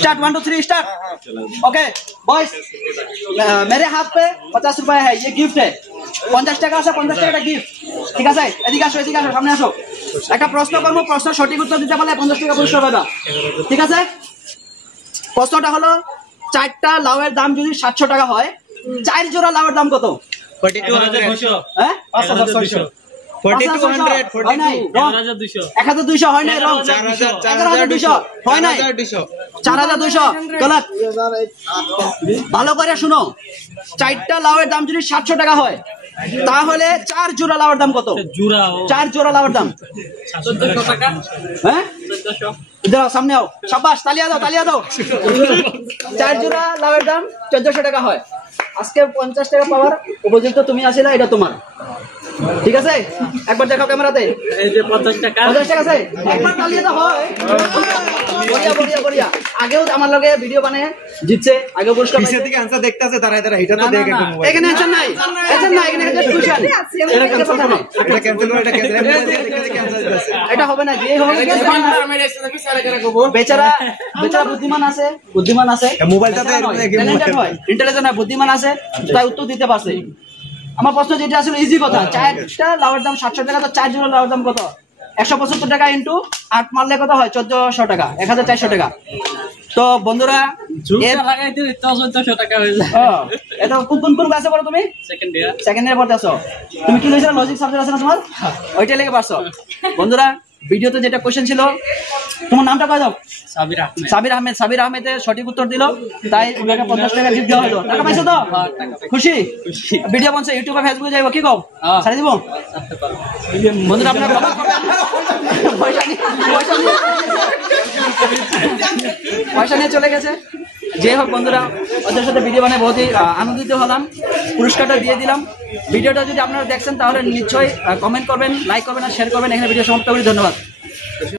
Start 1 2 3 start okay boys मेरे हाथ पे 50 रुपए है ये गिफ्ट है 50 টাকা আছে 50 টাকাটা গিফট ঠিক আছে এদিকে আসো সামনে আসো একটা প্রশ্ন করব প্রশ্ন সঠিক উত্তর দিতে পারলে 50 টাকা পুরস্কার পাবা ঠিক আছে প্রশ্নটা হলো চারটা লাউয়ের দাম যদি 700 টাকা হয় চার জোড়া লাউয়ের দাম কত 4200 হ্যাঁ 5600 4200 হয় নাই 1200 হয় নাই রং 11200 হয় নাই 4200 গলত ভালো করে শুনো চারটা লাউয়ের দাম যদি 700 টাকা হয় তাহলে চার জোড়া লাউয়ের দাম কত চার জোড়া লাউয়ের দাম 1400 টাকা হ্যাঁ 1400 দাও সামনে আও শাবাশ তালিয়া দাও চার জোড়া লাউয়ের দাম 1400 টাকা হয় আজকে 50 টাকা পাওয়ার উপযুক্ত তুমি আছিলা এটা তোমার ঠিক আছে একবার দেখাও ক্যামেরাতে এই যে 50 টাকা আছে একবার তালিয়া দাও হয় বড়িয়া আগেও আমার লগে ভিডিও বানায় জিতছে আগে পুরস্কার পিছে থেকে आंसर দেখতেছে তারা এটা তো দেখে একটু মোবাইল এখানে आंसर নাই এখানে জাস্ট কুশন এটা ক্যান্সেল করো এটা ক্যান্সেল এটা হবে না যে হবে বেচারা বুদ্ধিমান আছে মোবাইলটাতে ইন্টেলিজেন্ট হয় বুদ্ধিমান আছে তাই উত্তর দিতে পারছে আমার প্রশ্ন যেটা আসলে ইজি কথা চারটা লাউয়ের দাম 700 টাকা তো চার জোড়া লাউয়ের দাম কত 175 টাকা ইনটু 8 মারলে কত হয় 1400 টাকা 1400 টাকা তো বন্ধুরা এর লাগাইতে 1400 টাকা হয়ে যায় এটা কোন ক্লাসে পড়ো তুমি সেকেন্ড ইয়ার পড়তে আছো তুমি কি লইছো লজিক সাবজেক্ট আছে না তোমার ওইটা লেগে পারছো বন্ধুরা ভিডিওতে যেটা কোশ্চেন ছিল তোমার নামটা কই দাও সাবির আহমেদের সঠিক উত্তর দিল তাই ওনাকে 50 টাকা গিফট দেওয়া হলো টাকা পাইছো তো খুশি ভিডিও বানছে ইউটিউবে ফেসবুকে যাইবো কি কও ছাড়ি দিব বন্ধুরা আপনারা পয়সা নিয়ে চলে গেছে যে হোক বন্ধুরা ওদের সাথে ভিডিও বানায় বহুত আনন্দিত হলাম পুরস্কারটা দিয়ে দিলাম ভিডিওটা যদি আপনারা দেখছেন তাহলে নিশ্চয়ই কমেন্ট করবেন লাইক করবেন আর শেয়ার করবেন এখানে ভিডিও সমাপ্ত করি ধন্যবাদ।